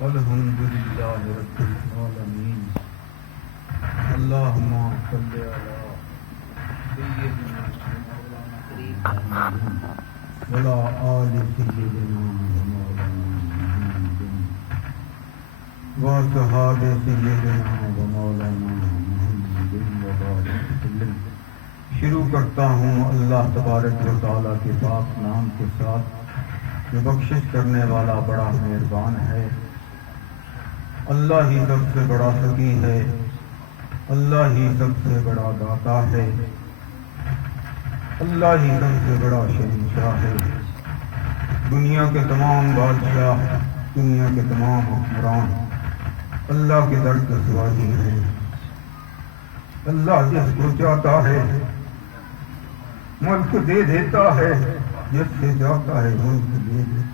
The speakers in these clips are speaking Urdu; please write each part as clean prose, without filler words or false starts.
الحمد للہ رب العالمین اللہم صلی علی سیدنا مولانا محمد وعلی آل سیدنا مولانا محمد وصحاب سیدنا مولانا محمد وبارک وسلم۔ شروع کرتا ہوں اللہ تبارک و تعالیٰ کے پاک نام کے ساتھ جو بخشش کرنے والا بڑا مہربان ہے۔ اللہ ہی سب سے بڑا سخی ہے، اللہ ہی سب سے بڑا داتا ہے، اللہ ہی سب سے بڑا شہنشاہ ہے۔ دنیا کے تمام بادشاہ، دنیا کے تمام حکمران اللہ کے در کے سواہی ہے۔ اللہ جس کو چاہتا ہے ملک دے دیتا ہے، جس سے چاہتا ہے ملک دے دیتا ہے۔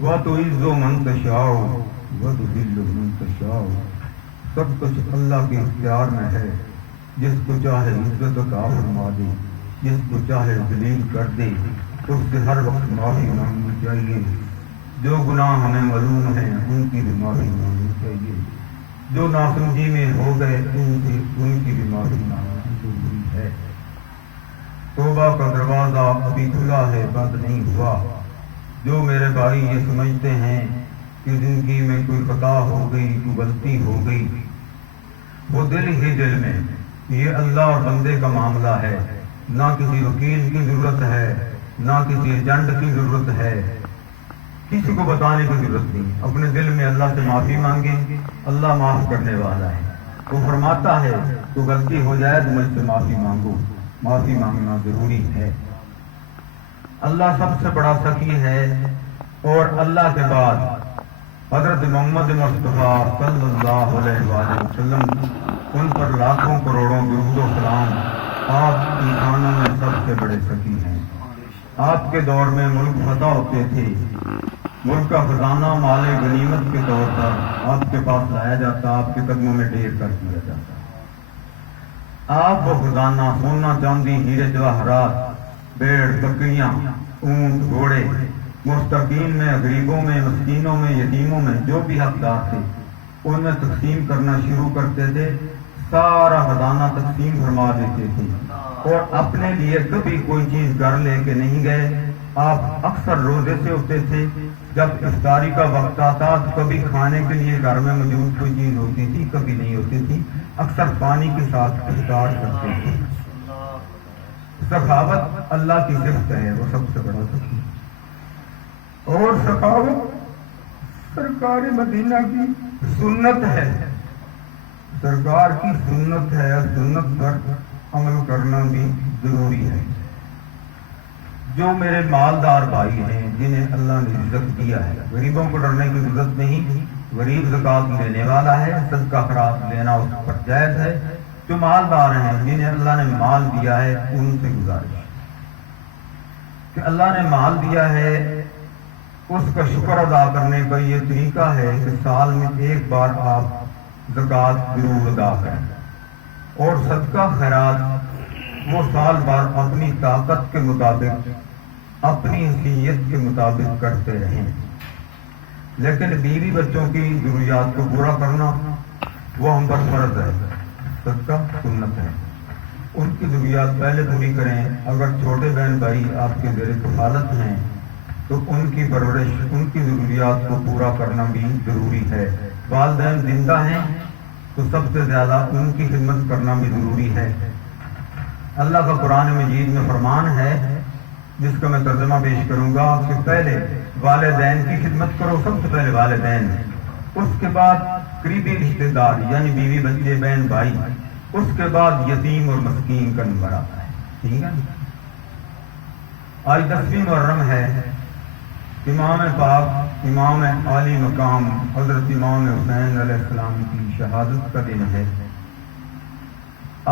وَتُعِزُّ مَن تَشَاءُ وَتُذِلُّ مَن تَشَاءُ۔ سب کچھ اللہ کے اختیار میں ہے، جس کو چاہے عزت عطا فرما دے، جس کو چاہے ذلیل کر دے۔ اس سے ہر وقت معافی مانگنی چاہیے۔ جو گناہ ہمیں معلوم ہیں ان کی بھی معافی مانگنی چاہیے، جو ناسمجھی میں ہو گئے ان کی بھی معافی مانگنا ضروری ہے۔ توبہ کا دروازہ ابھی کھلا ہے، بند نہیں ہوا۔ جو میرے بھائی یہ سمجھتے ہیں کہ زندگی میں کوئی خطا ہو گئی، کوئی غلطی ہو گئی، وہ دل ہی دل میں، یہ اللہ اور بندے کا معاملہ ہے۔ نہ کسی وکیل کی ضرورت ہے، نہ کسی ایجنٹ کی ضرورت ہے، کسی کو بتانے کی ضرورت نہیں۔ اپنے دل میں اللہ سے معافی مانگیں، اللہ معاف کرنے والا ہے۔ وہ فرماتا ہے تو غلطی ہو جائے تو مجھ سے معافی مانگو۔ معافی مانگنا ضروری ہے۔ اللہ سب سے بڑا سخی ہے، اور اللہ کے بعد حضرت محمد مصطفیٰ صلی اللہ علیہ وآلہ وسلم، ان پر لاکھوں کروڑوں درود و سلام۔ آپ انسانوں میں سب سے بڑے سخی ہیں۔ آپ کے دور میں ملک فتح ہوتے تھے، ملک کا خزانہ مال غنیمت کے طور پر آپ کے پاس لایا جاتا، آپ کے قدموں میں ڈھیر کر دیا جاتا۔ آپ وہ خزانہ سونا چاندی ہیرے جواہرات، بھیڑ بکریاں، اونٹ گھوڑے، مستقین میں، غریبوں میں، مسکینوں میں، یتیموں میں جو بھی حقدار تھے ان میں تقسیم کرنا شروع کرتے تھے۔ سارا خزانہ تقسیم فرما دیتے تھے، اور اپنے لیے کبھی کوئی چیز گھر لے کے نہیں گئے۔ آپ اکثر روزے سے ہوتے تھے، جب افطاری کا وقت آتا تو کبھی کھانے کے لیے گھر میں موجود کوئی چیز ہوتی تھی، کبھی نہیں ہوتی تھی، اکثر پانی کے ساتھ افطار کرتے تھے۔ سخاوت اللہ کی صفت ہے، وہ سب سے بڑا سخی۔ اور سخاوت سرکار مدینہ کی سنت ہے، سرکار کی سنت ہے، سنت پر عمل کرنا بھی ضروری ہے۔ جو میرے مالدار بھائی ہیں جنہیں اللہ نے رزق دیا ہے، غریبوں کو ڈرنے کی ضرورت نہیں، غریب زکوٰۃ لینے والا ہے، صدقہ خیرات لینا اس پر جائز ہے۔ جو مالدار ہیں جنہیں اللہ نے مال دیا ہے ان سے گزارش کہ اللہ نے مال دیا ہے، اس کا شکر ادا کرنے کا یہ طریقہ ہے کہ سال میں ایک بار آپ زکوٰۃ ضرور ادا کریں، اور صدقہ خیرات وہ سال بھر اپنی طاقت کے مطابق، اپنی حیثیت کے مطابق کرتے رہیں۔ لیکن بیوی بچوں کی ضروریات کو پورا کرنا وہ ہم پر فرض ہے، صدقہ سنت ہے۔ ان کی ضروریات پہلے پوری کریں۔ اگر چھوٹے بہن بھائی آپ کے زیر کفالت ہیں تو ان کی پرورش، ان کی ضروریات کو پورا کرنا بھی ضروری ہے۔ والدین زندہ ہیں تو سب سے زیادہ ان کی خدمت کرنا بھی ضروری ہے۔ اللہ کا قرآن مجید میں فرمان ہے، جس کا میں ترجمہ پیش کروں گا، کہ پہلے والدین کی خدمت کرو، سب سے پہلے والدین، اس کے بعد قریبی رشتے دار یعنی بیوی بچے بہن بھائی، اس کے بعد یتیم اور مسکین کا نمبر آتا ہے۔ ٹھیک ہے، آج 10ویں محرم ہے، امام پاک، امام عالی مقام حضرت امام حسین علیہ السلام کی شہادت کا دن ہے۔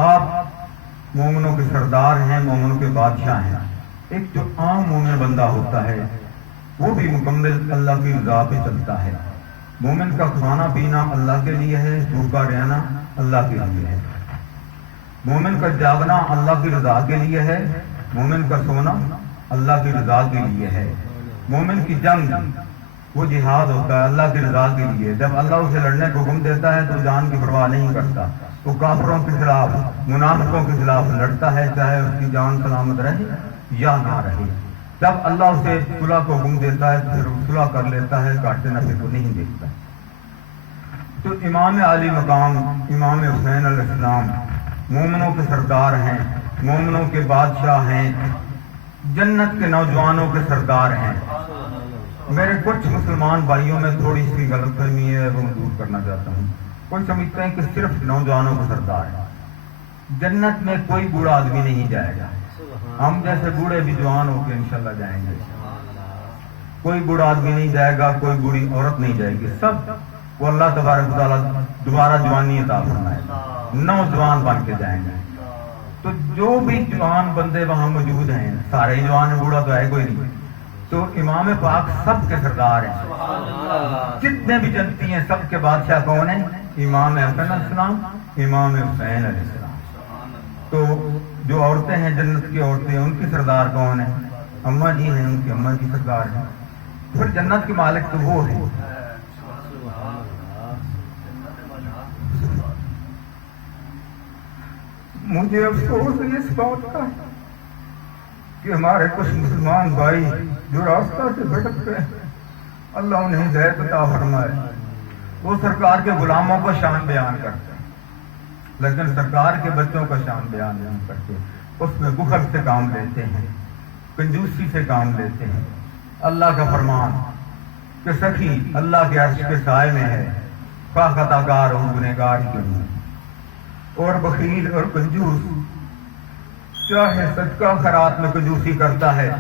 آپ مومنوں کے سردار ہیں، مومنوں کے بادشاہ ہیں۔ ایک جو عام مومن بندہ ہوتا ہے وہ بھی مکمل اللہ کی رضا پہ چلتا ہے۔ مومن کا کھانا پینا اللہ کے لیے ہے، بھوکا رہنا اللہ کے لیے ہے۔ مومن کا جاگنا اللہ کی رضا کے لیے ہے، مومن کا سونا اللہ کی رضا کے لیے ہے۔ مومن کی جنگ وہ جہاد ہوتا ہے اللہ کی رضا کے لیے. جب اللہ اسے لڑنے کو حکم دیتا ہے تو جان کی پرواہ نہیں کرتا. وہ کافروں کے خلاف منافقوں کے خلاف لڑتا ہے, چاہے اس کی جان سلامت رہے یا نہ رہے. جب اللہ اسے صلح کو حکم دیتا ہے تو پھر صلح کر لیتا ہے, گھاٹے نفع کو نہیں دیکھتا. تو امام عالی مقام امام حسین علیہ السلام مومنوں کے سردار ہیں, مومنوں کے بادشاہ ہیں, جنت کے نوجوانوں کے سردار ہیں. میرے کچھ مسلمان بھائیوں میں تھوڑی سی غلط فہمی ہے, وہ دور کرنا چاہتا ہوں. کوئی سمجھتے ہیں کہ صرف نوجوانوں کا سردار ہے. جنت میں کوئی بوڑھا آدمی نہیں جائے گا. ہم جیسے بوڑھے بھی جوان ہو کے انشاءاللہ جائیں گے. کوئی بوڑھا آدمی نہیں جائے گا, کوئی بوڑھی عورت نہیں جائے گی. سب وہ اللہ تبارک و تعالیٰ دوبارہ جوانی عطا فرمائے گا, نوجوان بن کے جائیں گے. تو جو بھی جوان بندے وہاں موجود ہیں سارے ہی جوان, بوڑھا تو ہے کوئی نہیں. تو امام پاک سب کے سردار ہیں. جتنے بھی جنتی ہیں سب کے بادشاہ کون ہیں؟ امام حسن علیہ السلام, امام حسین علیہ السلام. تو جو عورتیں ہیں جنت کی عورتیں, ان کی سردار کون ہیں؟ اماں جی ہیں, ان کی اماں کی سردار ہیں. پھر جنت کے مالک تو وہ ہیں. مجھے افسوس ہے اس بات کا کہ ہمارے کچھ مسلمان بھائی جو راستہ سے بھٹکتے ہیں, اللہ انہیں ہدایت عطا فرمائے. وہ سرکار کے غلاموں کو شان بیان کرتے ہیں, لیکن سرکار کے بچوں کا شان بیان نہیں کرتے. اس میں بخل سے کام لیتے ہیں, کنجوسی سے کام لیتے ہیں. اللہ کا فرمان کہ سخی اللہ کے عرش کے سائے میں ہے, خواہ خطا کار ہوں گنہگار کیوں ہوں. اور بخیل اور کنجوس چاہے صدقہ خیرات میں کنجوسی کرتا ہے,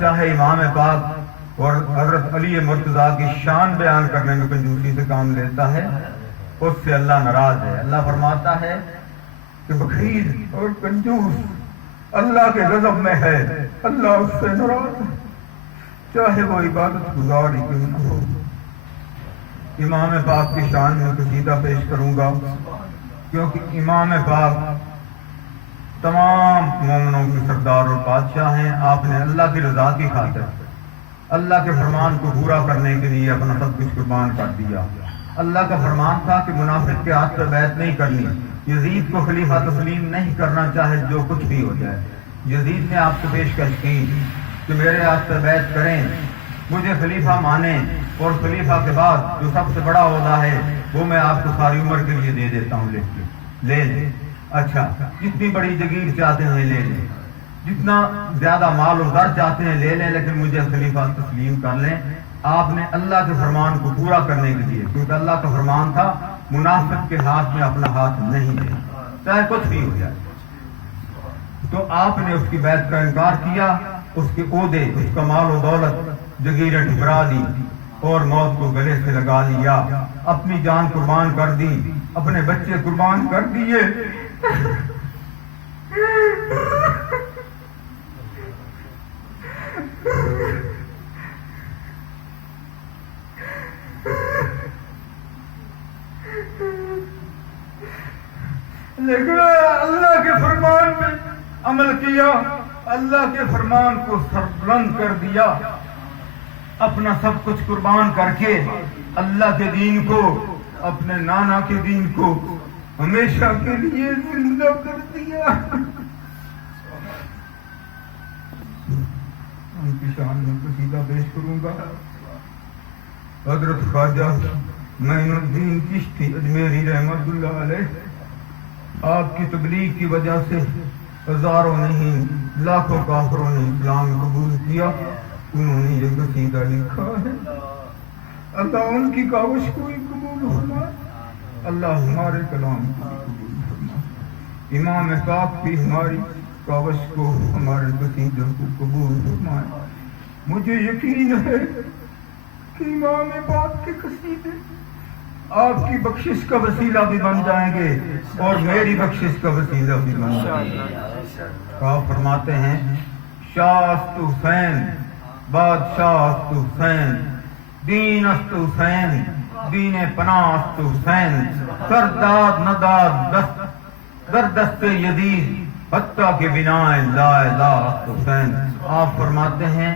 چاہے امام پاک اور حضرت علی مرتضیٰ کی شان بیان کرنے میں کنجوسی سے کام لیتا ہے, اس سے اللہ ناراض ہے. اللہ فرماتا ہے کہ بخیل اور کنجوس اللہ کے غضب میں ہے, اللہ اس سے ناراض ہے, چاہے وہ عبادت گزار ہی کیوں نہ ہو. امام پاک کی شان میں قصیدہ پیش کروں گا, کیونکہ امام پاک تمام مومنوں کے سردار اور بادشاہ ہیں. آپ نے اللہ کی رضا کی خاطر اللہ کے فرمان کو پورا کرنے کے لیے اپنا سب کچھ قربان کر دیا. اللہ کا فرمان تھا کہ منافق کے ہاتھ پر بیعت نہیں کرنی, یزید کو خلیفہ تسلیم نہیں کرنا چاہے جو کچھ بھی ہو جائے. یزید نے آپ کو پیشکش کی کہ میرے ہاتھ پر بیعت کریں, مجھے خلیفہ مانیں, اور خلیفہ کے بعد جو سب سے بڑا عہدہ ہے وہ میں آپ کو ساری عمر کے لیے دے دیتا ہوں, لے لیں. اچھا, جتنی بڑی جگیر چاہتے ہیں لے لیں, جتنا زیادہ مال و زر چاہتے ہیں لے لیں, لیکن مجھے خلیفہ تسلیم کر لیں. آپ نے اللہ کے فرمان کو پورا کرنے کے لیے, کیونکہ اللہ کا فرمان تھا منافق کے ہاتھ میں اپنا ہاتھ نہیں دے, چاہے کچھ بھی ہو جائے. تو آپ نے اس کی بیعت کا انکار کیا, اس کے عہدے, اس کا مال و دولت جگیریں ٹھکرا دی اور موت کو گلے سے لگا لیا. اپنی جان قربان کر دی, اپنے بچے قربان کر دیے. لیکن اللہ کے فرمان میں عمل کیا, اللہ کے فرمان کو سربلند کر دیا, اپنا سب کچھ قربان کر کے اللہ کے دین کو, اپنے نانا کے دین کو ہمیشہ کے لیے زندہ کر دیا. ان کی شان میں قصیدہ پیش کروں گا. حضرت خواجہ معین الدین چشتی اجمیری رحمت اللہ علیہ, آپ کی تبلیغ کی وجہ سے ہزاروں نہیں لاکھوں کافروں نے اسلام قبول کیا. انہوں نے یہ قصیدہ لکھا ہے. اللہ ان کی کاوش کو ہی قبول فرمائے, اللہ ہمارے کلام کو قبول فرمائے. امام پاک بھی ہماری کاوش کو, ہمارے قصیدوں کو قبول فرمائے. مجھے یقین ہے کہ امام پاک کے قصیدے آپ کی بخشش کا وسیلہ بھی بن جائیں گے اور میری بخشش کا وسیلہ بھی بن جائیں گے. آپ فرماتے ہیں شاہ است حسین بادشاہ است حسین, دین است حسین دین پناہ است حسین, سرداد نداد دست در دست یزید حتیٰ کہ بنا لا الہ است حسین. آپ فرماتے ہیں